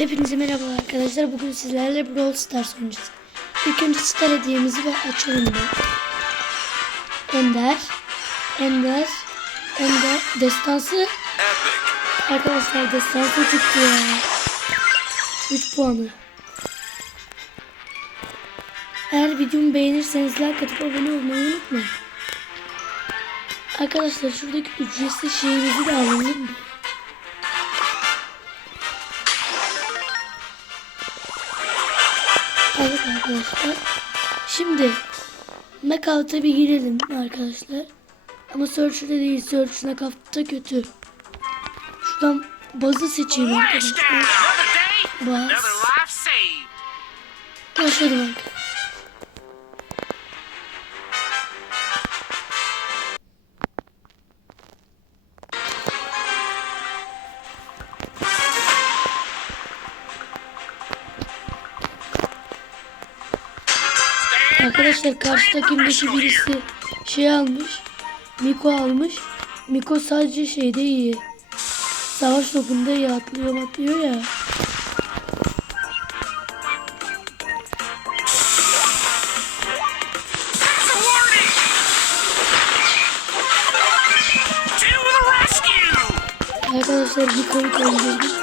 Hepinize merhaba arkadaşlar. Bugün sizlerle Brawl Stars oynayacağız. İlk önce Star hediyemizi ve açalım da. Ender. Ender. Ender. Destansı. Arkadaşlar destansı çıktı ya. 3 puanı. Eğer videomu beğenirseniz like atıp abone olmayı unutmayın. Arkadaşlar şuradaki ücretsiz şeyimizi de alalım. Arkadaşlar. Şimdi Knockout'a bir girelim arkadaşlar. Ama Search'de değil. Search Knockout'ta kötü. Şuradan bazı seçeyim arkadaşlar. Saved. Başladım arkadaşlar. Arkadaşlar karşıdakindeki birisi şey almış. Miko almış. Miko sadece şeyde iyi. Savaş topunda iyi atlıyor atlıyor ya. Arkadaşlar Miko'yu kandırdım.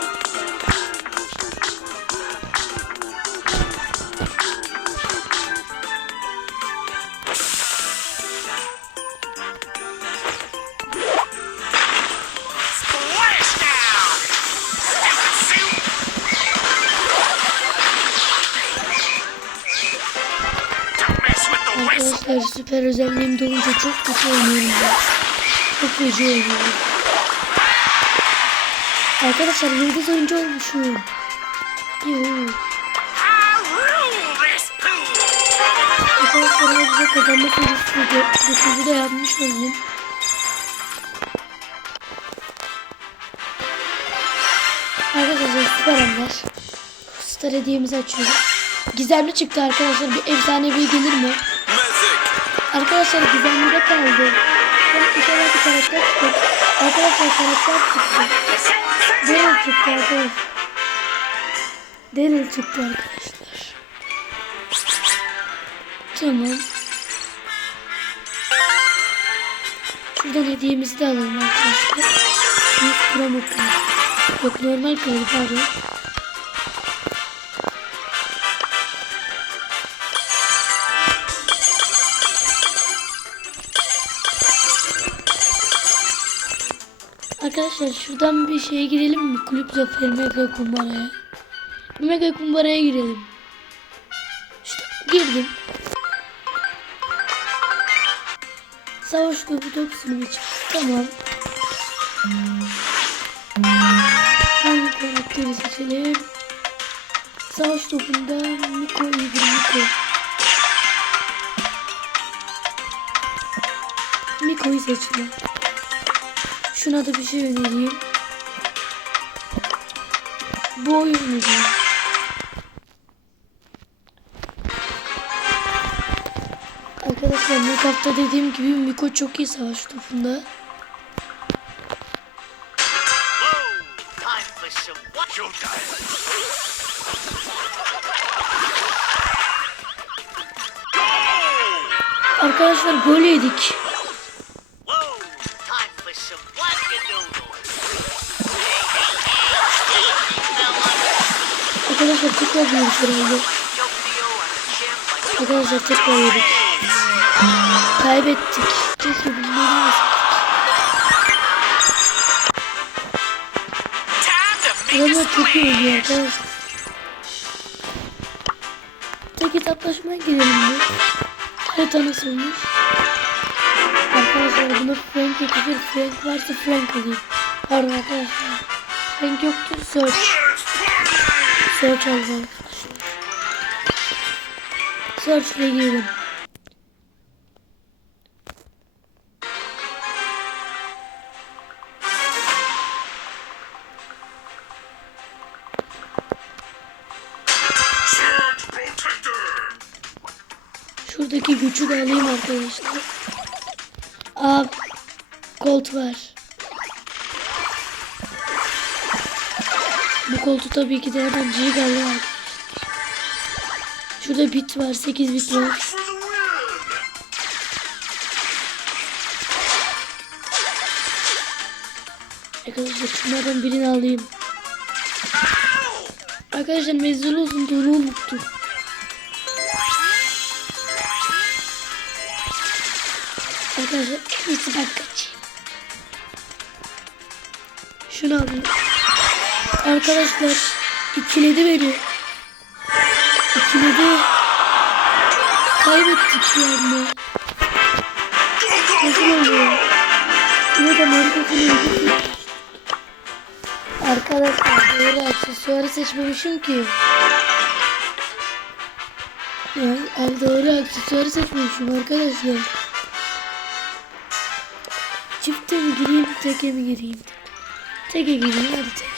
Süper özelliğim dolunca çok kötü oynuyorum ben. Çok feci oynuyorum. Arkadaşlar yıldız oyuncu olmuşum. Yuhu. I rule this pool! Arkadaşlar ayrıca kazanma serisi dokuzu da yapmış olayım. Arkadaşlar süper ender. Star hediyemizi açıyoruz. Gizemli çıktı arkadaşlar. Bir efsanevi gelir mi? Arkadaşlar gizemli de kaldı. Ben inşallah bir karakter çıktı. Arkadaşlar karakter çıktı. Daryl çıktı arkadaşlar. Daryl çıktı arkadaşlar. Tamam. Şuradan hediyemizi de alalım arkadaşlar. 100 gram okul. Yok normal kalori pardon. Arkadaşlar şuradan bir şeye girelim mi? Kulüp Zafer Mega Kumbara'ya. Mega Kumbara'ya girelim. İşte girdim. Savaş topu top çıktı. Tamam. Hangi karakteri seçelim? Savaş topunda Miko iyidir Miko. Miko'yu seçtim. Şuna da bir şey önereyim. Bu oyun önereyim. Arkadaşlar Minecraft'ta dediğim gibi Miko çok iyi savaş topunda. Arkadaşlar gol yedik. Tekrar yedik herhalde. Arkadaşlar tekrar yedik. Kaybettik. Keşke make Adamlar çok iyi oynuyor arkadaşlar. Tek hitaplaşmaya girelim mi? Harita nasılmış? Arkadaşlar bunu Frank yapabilir. Frank varsa Frank alayım. Pardon arkadaşlar. Frank yoktu. Search. Search aldım. Search ile girelim. Şuradaki gücü de alayım arkadaşlar. Aa, Colt var. Koltuğu tabii ki de hemen Gigalı var. Şurada bit var. 8 bit var. Arkadaşlar şunlardan birini alayım. Arkadaşlar mezun olsun onu unuttum. Arkadaşlar en iyisi ben kaçayım. Şunu alayım. Arkadaşlar ikiledi beni. İkiledi. Kaybettik yani. Nasıl oluyor? Yine de markasını öldürdük. Arkadaşlar doğru aksesuarı seçmemişim ki. Yani doğru aksesuarı seçmemişim arkadaşlar. Çifte mi gireyim teke mi gireyim? Teke gireyim hadi teke.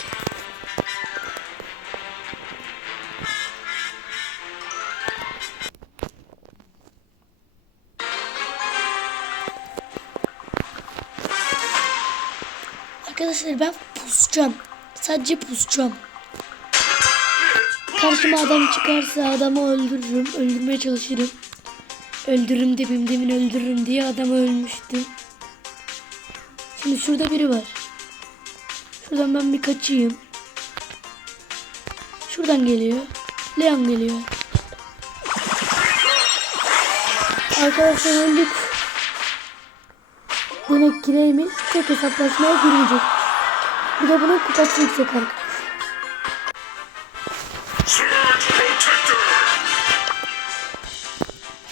Ben pusacağım. Sadece pusacağım. Karşıma adam çıkarsa adamı öldürürüm. Öldürmeye çalışırım. Öldürürüm demin demin öldürürüm diye adamı ölmüştüm. Şimdi şurada biri var. Şuradan ben bir kaçayım. Şuradan geliyor. Leon geliyor. Arkadaşlar öldük. Demek ki neymiş? Tek hesaplaşmaya girmeyecek. Bir de bunun kupası yüksek arkadaşlar.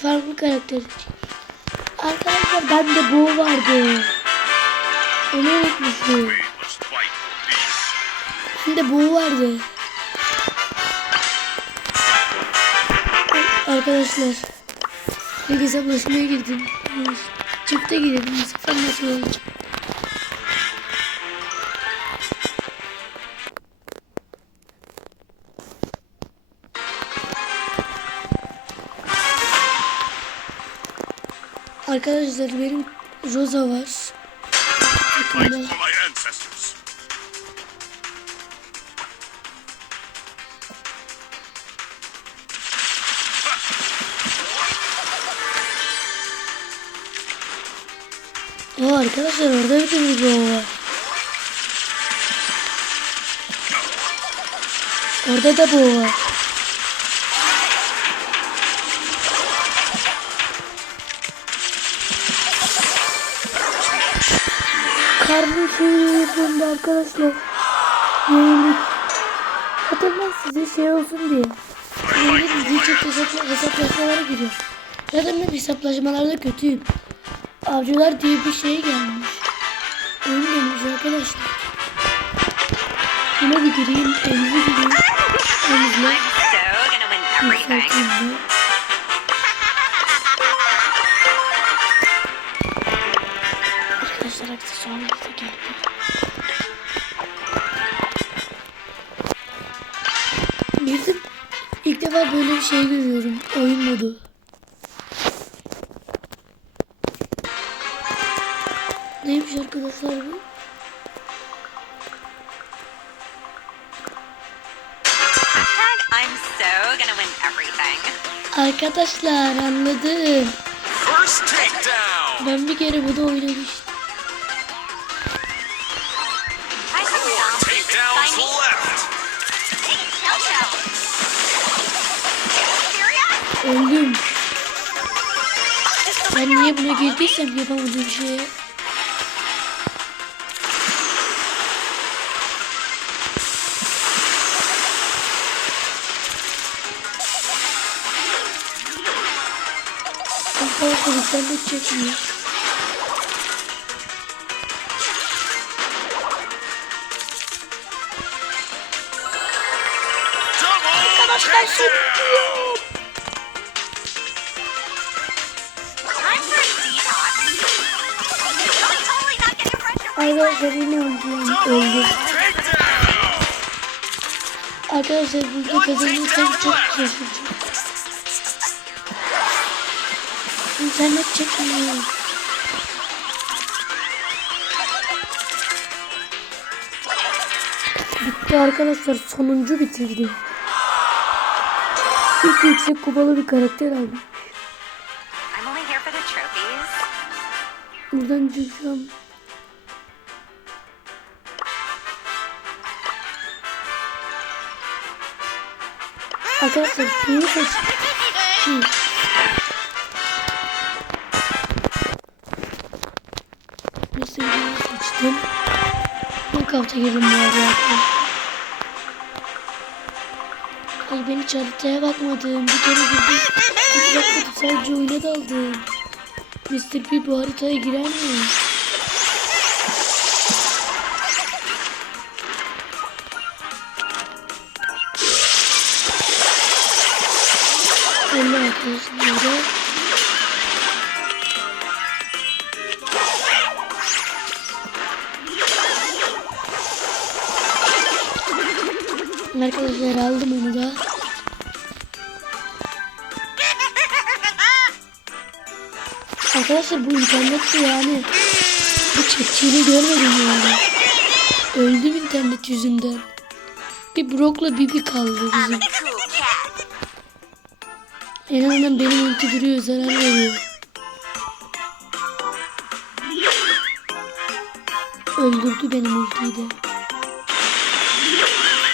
Farklı karakter. Arkadaşlar bende bu vardı. Onu unutmuşum. Bende bu vardı. Arkadaşlar. Bir hesaplaşmaya girdim. Çifte girelim. Bu sefer nasıl olacak? Arkadaşlar benim Rosa var. Bakın. Aa, arkadaşlar orada bir de bir var. Orada da boğa var. Şey yapıldı arkadaşlar. Yenilik. Zaten ben size şey olsun diye. Yenilik diye çok hesapla, hesaplaşmalara giriyor. Zaten ben hesaplaşmalarda kötüyüm. Avcılar diye bir şey gelmiş. Oyun gelmiş arkadaşlar. Buna bir gireyim, elini gireyim. Elimizle. so defa böyle bir şey görüyorum. Oyun modu. Neymiş arkadaşlar bu? Hashtag I'm so gonna win everything. Arkadaşlar anladım. Ben bir kere bunu oynamıştım. Öldüm. Ben niye buna girdiysem yapamadığım şeye. Arkadaşlar sen de çekmiyor. Double takedown! Pressure. Arkadaşlar yine öldüm. Öldüm. Takedown! Arkadaşlar burada kazanırsam çok şaşıracağım. İnternet çekmiyor. Bitti. Arkadaşlar sonuncu bitirdi. İlk yüksek kupalı bir karakter aldı. I'm only here for the trophies. Buradan çıkacağım. Arkadaşlar kimi seç? Kim? Neyse kimi seçtim. Knockout'a girdim bu arada. Ay ben hiç haritaya bakmadım. Bir kere girdim. Hiç bakmadım. Sadece oyuna daldım. Mr. P bu haritaya girer mi? Arkadaşlar aldım onu da. Arkadaşlar bu internette yani bu çektiğini görmedim yani. Öldüm internet yüzünden. Bir Brock'la Bibi kaldı I'm bizim. En azından benim ulti duruyor zarar veriyor. Öldürdü benim ultiyi de.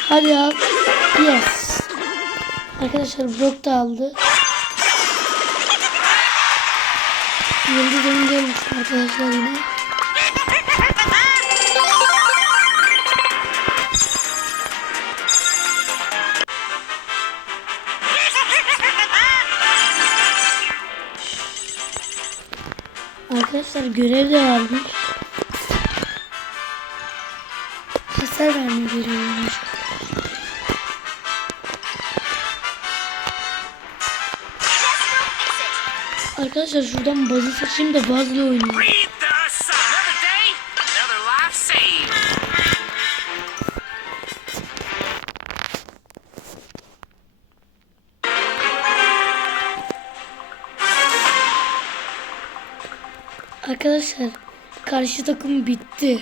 Hadi al. Yes. Arkadaşlar Brock da aldı. Yıldız önünde olmuş arkadaşlar yine. Arkadaşlar görev de varmış. Hasar verme görevi varmış. Arkadaşlar şuradan bazı seçeyim de bazı oynayayım. Arkadaşlar karşı takım bitti.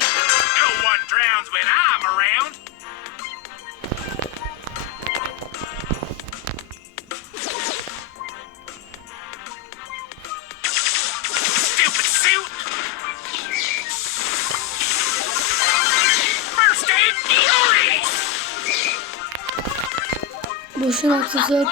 Boşuna aksesuar up.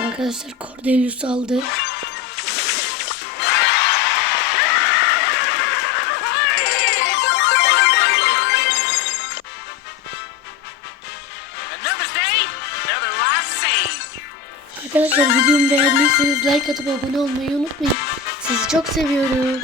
Arkadaşlar Cordelius aldı. Arkadaşlar videomu beğendiyseniz like atıp abone olmayı unutmayın. Sizi çok seviyorum.